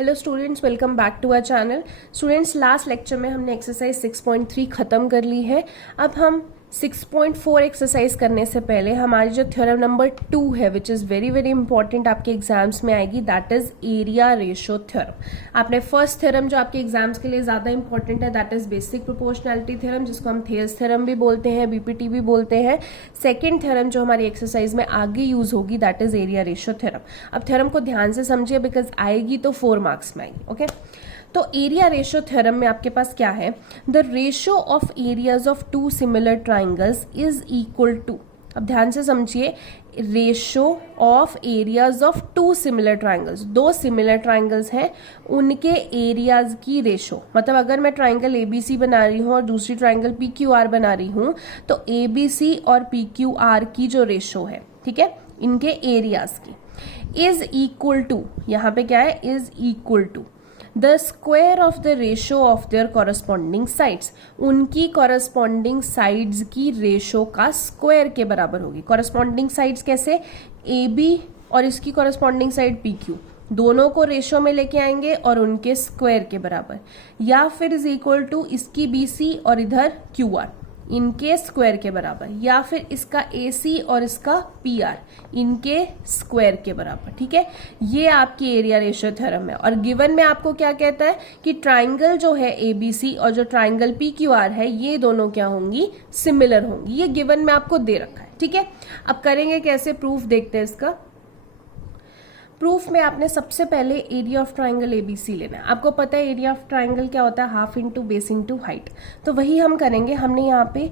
Hello students, welcome back to our channel. Students, last lecture में हमने exercise 6.3 खत्म कर ली है। अब हम 6.4 एक्सरसाइज करने से पहले हमारी जो थ्योरम नंबर 2 है, which is very very important, आपके एग्जाम्स में आएगी, that is area ratio theorem. आपने फर्स्ट थ्योरम जो आपके एग्जाम्स के लिए ज़्यादा इंपॉर्टेंट है, that is basic proportionality theorem, जिसको हम थेल्स थ्योरम भी बोलते हैं, बीपीटी भी बोलते हैं। सेकेंड थ्योरम जो हमारी एक्सरसाइज में आगे यूज होगी, that is area ratio theorem. अब थ्योरम को ध्यान से समझिए, बिकॉज आएगी तो 4 मार्क्स में आएगी। ओके, तो एरिया रेशो थ्योरम में आपके पास क्या है, the ratio of areas of two similar triangles is equal to. अब ध्यान से समझिए, ratio of areas of two similar triangles, दो सिमिलर ट्राइंगल्स हैं, उनके एरियाज की रेशो। मतलब अगर मैं ट्राइंगल एबीसी बना रही हूं और दूसरी ट्राइंगल पीक्यूआर बना रही हूं, तो एबीसी और पीक्यूआर की जो रेशो है, ठीक है, इनके एरियाज की, इज इक्वल टू, यहां पे क्या है, is equal to the square of the ratio of their corresponding sides. उनकी कॉरस्पॉन्डिंग साइड्स की रेशो का स्क्वायर के बराबर होगी। कॉरस्पॉन्डिंग साइड्स कैसे, ए बी और इसकी कॉरस्पॉन्डिंग साइड पी क्यू, दोनों को रेशो में लेके आएंगे और उनके स्क्वायर के बराबर, या फिर इज इक्वल टू इसकी बी सी और इधर क्यू आर, इनके स्क्वायर के बराबर, या फिर इसका ए सी और इसका पी आर, इनके स्क्वायर के बराबर। ठीक है, ये आपकी एरिया रेशियो थ्योरम है। और गिवन में आपको क्या कहता है कि ट्राइंगल जो है एबीसी और जो ट्राइंगल पी क्यू आर है, ये दोनों क्या होंगी, सिमिलर होंगी। ये गिवन में आपको दे रखा है। ठीक है, अब करेंगे कैसे, प्रूफ देखते हैं इसका। प्रूफ में आपने सबसे पहले एरिया ऑफ ट्राइंगल एबीसी लेना है। आपको पता है एरिया ऑफ ट्राइंगल क्या होता है, half into base into height. तो वही हम करेंगे। हमने यहाँ पे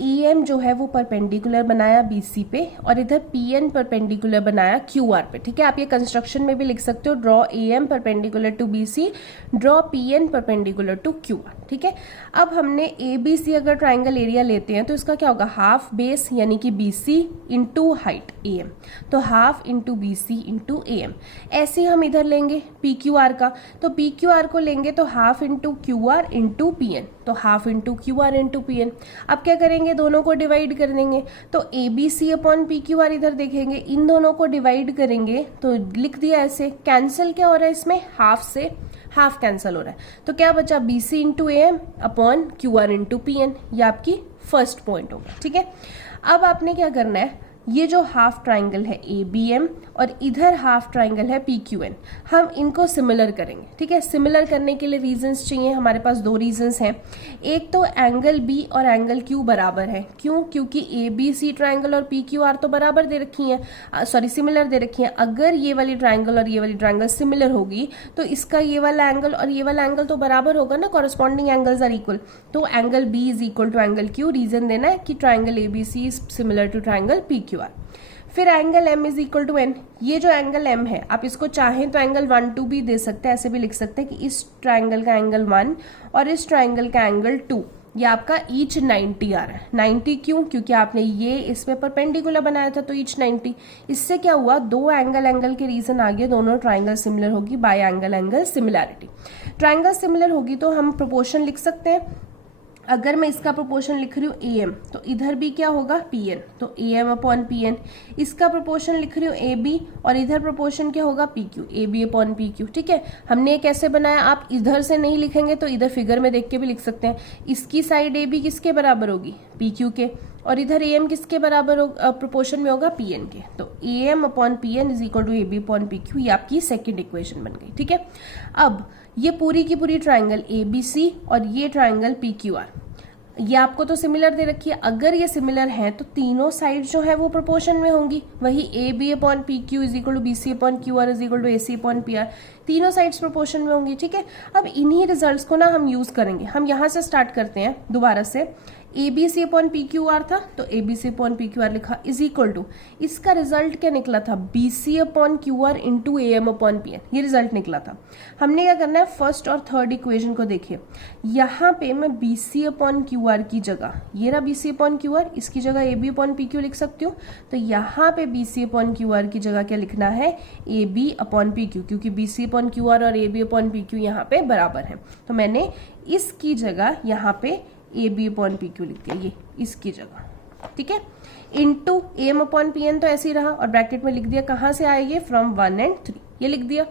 EM जो है वो परपेंडिकुलर बनाया BC पे, और इधर PN परपेंडिकुलर बनाया QR पे। ठीक है, आप ये कंस्ट्रक्शन में भी लिख सकते हो, draw AM perpendicular to BC, draw PN perpendicular to QR। ठीक है, अब हमने ABC अगर ट्राइंगल एरिया लेते हैं तो इसका क्या होगा, हाफ बेस यानी कि BC इंटू हाइट AM, तो half into BC into AM। ऐसे हम इधर लेंगे PQR का, तो PQR को लेंगे तो half into QR into PN, तो half into QR into PN। अब क्या करेंगे, दोनों को डिवाइड कर देंगे, तो ABC अपॉन PQR इधर देखेंगे, इन दोनों को डिवाइड करेंगे तो लिख दिया ऐसे। कैंसिल क्या हो रहा है इसमें, हाफ से हाफ कैंसिल हो रहा है, तो क्या बचा, BC into AM upon QR into PN। ये आपकी फर्स्ट पॉइंट होगा। ठीक है, अब आपने क्या करना है, ये जो हाफ ट्राइंगल है ABM और इधर हाफ ट्राइंगल है PQN, हम इनको सिमिलर करेंगे। ठीक है, सिमिलर करने के लिए रीजंस चाहिए, हमारे पास दो रीजंस हैं। एक तो एंगल B और एंगल Q बराबर है। क्यों, क्योंकि ABC ट्राइंगल और PQR तो बराबर दे रखी हैं, सॉरी सिमिलर दे रखी हैं। अगर ये वाली ट्राइंगल और ये वाली ट्राइंगल सिमिलर होगी तो इसका ये वाला एंगल और ये वाला एंगल तो बराबर होगा ना, कॉरस्पॉन्डिंग एंगल्स आर इक्वल। तो angle B is equal to angle Q। Reason देना है कि triangle ABC is similar to triangle PQR। फिर angle M is equal to N। ये जो एंगल M है, आप इसको चाहें तो एंगल 1 2 भी दे सकते हैं, ऐसे भी लिख सकते हैं कि इस ट्राइंगल का एंगल 1 और इस ट्राइंगल का एंगल 2, ये आपका ईच 90 आ रहा है। 90 क्यों, क्योंकि आपने ये इसमें परपेंडिकुलर बनाया था, तो ईच 90। इससे क्या हुआ, दो एंगल के रीजन आ गए, दोनों ट्राइंगल सिमिलर होगी bye angle similarity. Triangle similar होगी तो हम प्रोपोर्शन लिख सकते हैं। अगर मैं इसका प्रोपोर्शन लिख रही हूँ AM, तो इधर भी क्या होगा, PN, तो AM अपॉन PN। इसका प्रोपोर्शन लिख रही हूँ AB और इधर प्रोपोर्शन क्या होगा, PQ, AB अपॉन PQ। ठीक है, हमने कैसे बनाया, आप इधर से नहीं लिखेंगे तो इधर फिगर में देख के भी लिख सकते हैं। इसकी साइड AB किसके बराबर होगी, PQ के, और इधर AM किसके बराबर प्रोपोर्शन में होगा, PN के। तो AM upon PN is equal to AB upon PQ। ये आपकी सेकेंड इक्वेशन बन गई। ठीक है, अब ये पूरी की पूरी ट्राइंगल ABC और ये ट्राइंगल PQR, ये आपको तो सिमिलर दे रखी है। अगर ये सिमिलर है तो तीनों साइड जो है वो प्रोपोर्शन में होंगी। वही AB upon PQ is equal to BC upon QR is equal to AC upon PR, तीनों साइड्स प्रोपोर्शन में होंगी। ठीक है, अब इन्हीं रिजल्ट्स को ना हम यूज करेंगे। हम यहां से स्टार्ट करते हैं दोबारा से। ABC अपॉन PQR था, तो ABC अपॉन PQR लिखा इज इक्वल टू, इसका रिजल्ट क्या निकला था, BC upon QR into AM upon PN, ये रिजल्ट निकला था। हमने क्या करना है, फर्स्ट और थर्ड इक्वेशन को देखिए। यहाँ पे मैं BC अपॉन QR की जगह, ये रहा BC अपॉन QR, इसकी जगह AB अपॉन PQ लिख सकती हूँ। तो यहाँ पे BC अपॉन QR की जगह क्या लिखना है, AB अपॉन PQ, क्योंकि BC अपॉन QR और AB अपॉन PQ यहाँ पे बराबर है। तो मैंने इसकी जगह यहाँ पे AB अपॉन PQ लिख दिया, ये इसकी जगह। ठीक है, इंटू AM अपॉन PN तो ऐसे ही रहा, और ब्रैकेट में लिख दिया, कहाँ से आए ये, फ्रॉम 1 and 3, ये लिख दिया।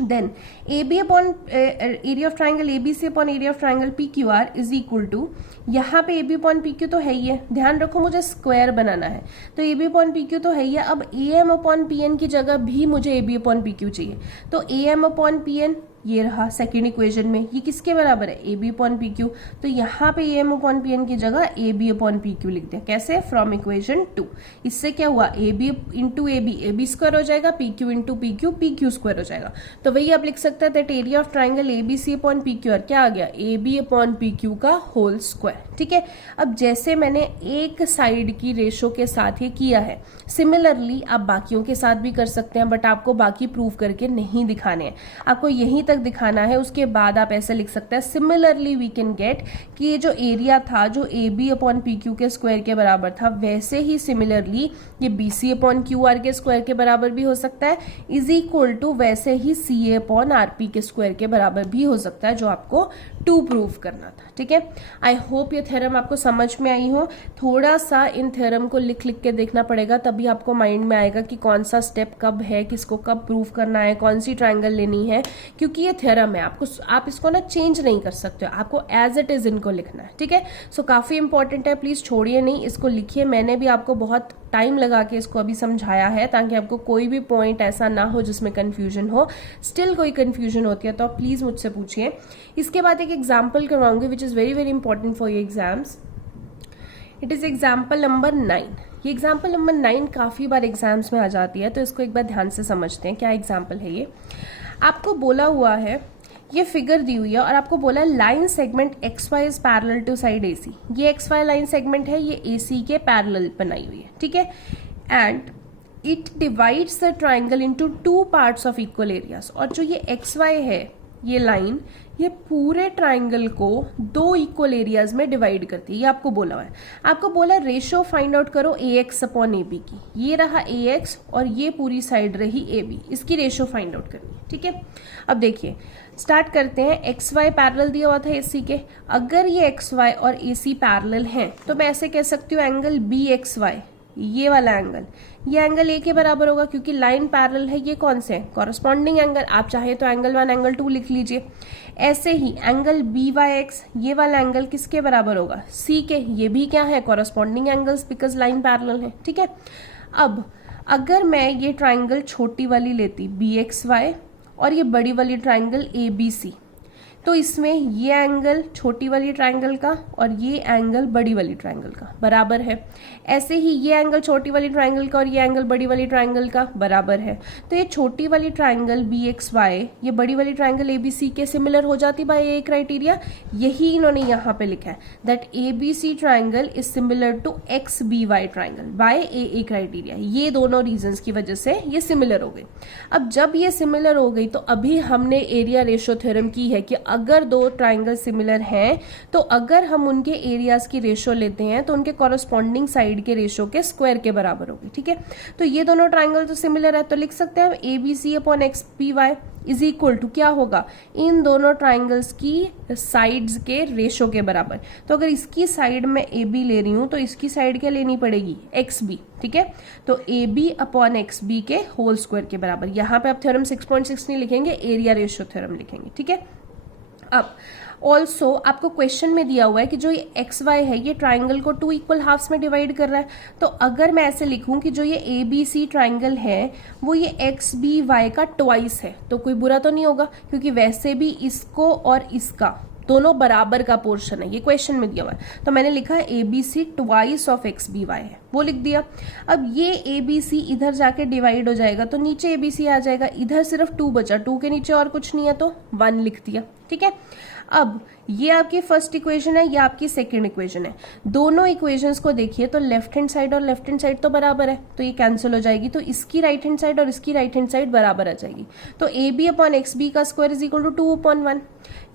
Then A B upon area of triangle A B C upon area of triangle P Q R is equal to, यहाँ पे A B upon P Q तो है ही है, ध्यान रखो मुझे स्क्वायर बनाना है, तो A B upon P Q तो है ही है। अब A M upon P N की जगह भी मुझे A B upon P Q चाहिए, तो A M upon P N ये रहा सेकेंड इक्वेशन में, ये किसके बराबर है, A B upon P Q, तो यहाँ पे A M upon P N की जगह A B upon P Q लिख दिया, कैसे, फ्रॉम इक्वेशन 2। इससे क्या हुआ, A B into A B square हो जाएगा, P Q into P Q square हो जाएगा। तो वही आप लिख सकते हैं that area of triangle A B C upon P Q R क्या आ गया, A B upon P Q का होल स्क्वायर। ठीक है, अब जैसे मैंने एक साइड की रेशो के साथ ये किया है, सिमिलरली आप बाकियों के साथ भी कर सकते हैं, बट आपको बाकी प्रूव करके नहीं दिखाने हैं, आपको यहीं तक दिखाना है। उसके बाद आप ऐसे लिख सकते हैं, सिमिलरली वी कैन गेट कि ये जो एरिया था जो A B upon P Q के स्क्वायर के बराबर था, वैसे ही सिमिलरली ये B C upon Q R के स्क्वायर के बराबर भी हो सकता है, इज इक्वल टू वैसे ही सी ए अपॉन आर पी के स्क्वायर के बराबर भी हो सकता है, जो आपको 2 प्रूव करना था। ठीक है, आई होप ये थ्योरम आपको समझ में आई हो। थोड़ा सा इन थ्योरम को लिख लिख के देखना पड़ेगा, तभी आपको माइंड में आएगा कि कौन सा स्टेप कब है, किसको कब प्रूव करना है, कौन सी ट्राइंगल लेनी है, क्योंकि ये थ्योरम है, आप इसको ना चेंज नहीं कर सकते हो, आपको एज इट इज इनको लिखना है। ठीक है, सो काफी इंपॉर्टेंट है, प्लीज छोड़िए नहीं, इसको लिखिए। मैंने भी आपको बहुत टाइम लगा के इसको अभी समझाया है, ताकि आपको कोई भी पॉइंट ऐसा ना हो जिसमें कंफ्यूजन हो। स्टिल कोई कंफ्यूजन होती है तो आप प्लीज मुझसे पूछिए। इसके बाद एक एग्जाम्पल करवाऊंगी which is very very important for your exams. It is example number 9। ये एग्जाम्पल नंबर 9 काफी बार एग्जाम्स में आ जाती है, तो इसको एक बार ध्यान से समझते हैं। क्या एग्जाम्पल है ये, आपको बोला हुआ है, ये फिगर दी हुई है और आपको बोला है line segment X Y is parallel to side AC. ये एक्स वाई लाइन सेगमेंट है, ये एसी के पैरेलल बनाई हुई है। ठीक है, and it divides the triangle into 2 parts of equal areas. और जो ये एक्स वाई है, ये लाइन, ये पूरे ट्राइंगल को 2 इक्वल एरियाज में डिवाइड करती है। ये आपको बोला हुआ है, आपको बोला रेशो फाइंड आउट करो ए एक्स अपॉन ए बी की। ये रहा ए एक्स और ये पूरी साइड रही ए बी, इसकी रेशो फाइंड आउट करनी है। ठीक है, अब देखिए स्टार्ट करते हैं। एक्स वाई पैरेलल दिया हुआ था एसी के, अगर ये एक्स वाई और एसी पैरेलल हैं तो मैं ऐसे कह सकती हूँ एंगल बी एक्स वाई, ये वाला एंगल, ये एंगल ए के बराबर होगा, क्योंकि लाइन पैरेलल है। ये कौन से हैं, कॉरस्पॉन्डिंग एंगल। आप चाहे तो एंगल 1 एंगल 2 लिख लीजिए। ऐसे ही एंगल बी वाई एक्स, ये वाला एंगल किसके बराबर होगा, सी के। ये भी क्या है, corresponding angles, because line parallel है। ठीक है, अब अगर मैं ये ट्राइंगल छोटी वाली लेती बी एक्स वाई और ये बड़ी वाली ट्राइंगल ए बी सी, तो इसमें ये एंगल छोटी वाली ट्राइंगल का और ये एंगल बड़ी वाली ट्राइंगल का बराबर है। ऐसे ही ये एंगल छोटी वाली ट्राइंगल का और ये एंगल बड़ी वाली ट्राइंगल का बराबर है। तो ये छोटी वाली ट्राइंगल बी एक्स वाई, ये बड़ी वाली ट्राइंगल ए बी सी के सिमिलर हो जाती बाय ए क्राइटेरिया। यही इन्होंने यहाँ पे लिखा है that A B C triangle is similar to X B Y triangle by A criteria. ये दोनों रीजंस की वजह से ये सिमिलर हो गई। अब जब ये सिमिलर हो गई तो अभी हमने एरिया रेशो थ्योरम की है कि अगर 2 ट्राइंगल सिमिलर हैं तो अगर हम उनके एरियाज की रेशो लेते हैं तो उनके कॉरस्पॉन्डिंग साइड के रेशो के स्क्वायर के बराबर होगी। ठीक है, तो ये दोनों ट्राइंगल तो सिमिलर है, तो लिख सकते हैं A B C upon X P Y is equal to क्या होगा, इन दोनों ट्राइंगल्स की साइड्स के रेशो के बराबर। तो अगर इसकी साइड में ए बी ले रही हूं तो इसकी साइड क्या लेनी पड़ेगी, एक्स बी। ठीक है, तो A B upon X B के होल स्क्वायर के बराबर। यहाँ पे आप थ्योरम 6.6 नहीं लिखेंगे, एरिया रेशो थ्योरम लिखेंगे। ठीक है, अब ऑल्सो आपको क्वेश्चन में दिया हुआ है कि जो ये एक्स वाई है ये ट्राइंगल को 2 इक्वल हाफ्स में डिवाइड कर रहा है। तो अगर मैं ऐसे लिखूं कि जो ये ए बी सी ट्राइंगल है वो ये एक्स बी वाई का ट्वाइस है, तो कोई बुरा तो नहीं होगा, क्योंकि वैसे भी इसको और इसका दोनों बराबर का पोर्शन है, ये क्वेश्चन में दिया हुआ है। तो मैंने लिखा है A B C twice of X B Y है, वो लिख दिया। अब ये ए बी सी इधर जाके डिवाइड हो जाएगा तो नीचे ए बी सी आ जाएगा, इधर सिर्फ 2 बचा, 2 के नीचे और कुछ नहीं है तो 1 लिख दिया। ठीक है, अब ये आपकी फर्स्ट इक्वेशन है, ये आपकी सेकंड इक्वेशन है। दोनों इक्वेशंस को देखिए तो लेफ्ट हैंड साइड और लेफ्ट हैंड साइड तो बराबर है, तो ये कैंसिल हो जाएगी, तो इसकी राइट हैंड साइड और इसकी राइट हैंड साइड बराबर आ जाएगी। तो A B upon X B का स्क्वायर इज इक्वल टू 2/1।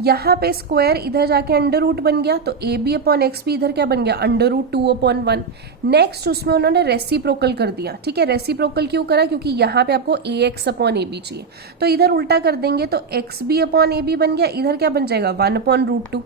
यहाँ पे स्क्वायर इधर जाके अंडर रूट बन गया, तो A B upon X B इधर क्या बन गया, अंडर रूट 2/1। नेक्स्ट उसमें उन्होंने रेसिप्रोकल कर दिया। ठीक है, रेसिप्रोकल क्यों करा, क्योंकि यहाँ पे आपको A X upon A B चाहिए, तो इधर उल्टा कर देंगे तो X B upon A B बन गया, इधर क्या बन जाएगा 1/√2।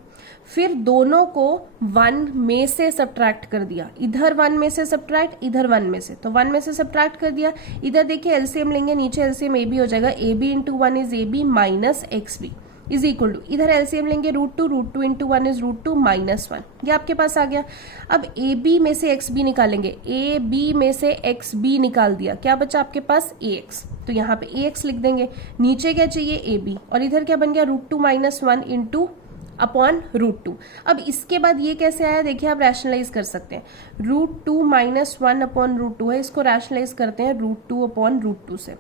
फिर दोनों को 1 में से सब्ट्रैक्ट कर दिया, इधर 1 में से सब्ट्रैक्ट, इधर 1 में से, तो 1 में से सब्ट्रैक्ट कर दिया। इधर देखिए एलसीएम लेंगे, नीचे एलसीएम ए बी हो जाएगा, A B into 1 is A B minus X B is equal to, इधर एलसीएम लेंगे √2 इंटू 1 इज √2 माइनस 1, ये आपके पास आ गया। अब ए बी में से एक्स बी निकालेंगे, ए बी में से एक्स बी निकाल दिया, क्या बचा आपके पास ए एक्स, तो यहाँ पे ए एक्स लिख देंगे। नीचे क्या चाहिए ए बी, और इधर क्या बन गया √2 माइनस 1 इंटू अपॉन √2। अब इसके बाद ये कैसे आया देखिए, आप रैशनलाइज कर सकते हैं, √2 माइनस 1 अपॉन √2 है, इसको रैशनलाइज करते हैं √2 अपॉन √2 से,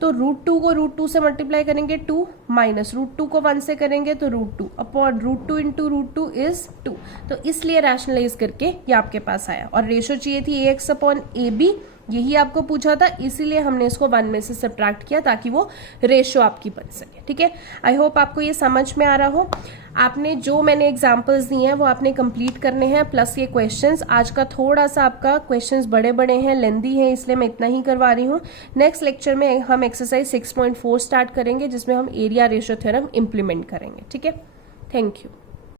तो √2 को √2 से मल्टीप्लाई करेंगे 2, माइनस √2 को 1 से करेंगे तो √2 अपॉन √2 इंटू √2 इज 2, तो इसलिए रैशनलाइज करके ये आपके पास आया। और रेशो चाहिए थी ए एक्स अपॉन ए बी, यही आपको पूछा था, इसीलिए हमने इसको 1 में से सब्ट्रैक्ट किया ताकि वो रेशो आपकी बन सके। ठीक है, आई होप आपको ये समझ में आ रहा हो। आपने जो मैंने एग्जांपल्स दिए हैं वो आपने कंप्लीट करने हैं, प्लस ये क्वेश्चंस। आज का थोड़ा सा आपका क्वेश्चंस बड़े बड़े हैं, लेंदी है, इसलिए मैं इतना ही करवा रही हूँ। नेक्स्ट लेक्चर में हम एक्सरसाइज 6.4 स्टार्ट करेंगे, जिसमें हम एरिया रेशो थ्योरम इंप्लीमेंट करेंगे। ठीक है, थैंक यू।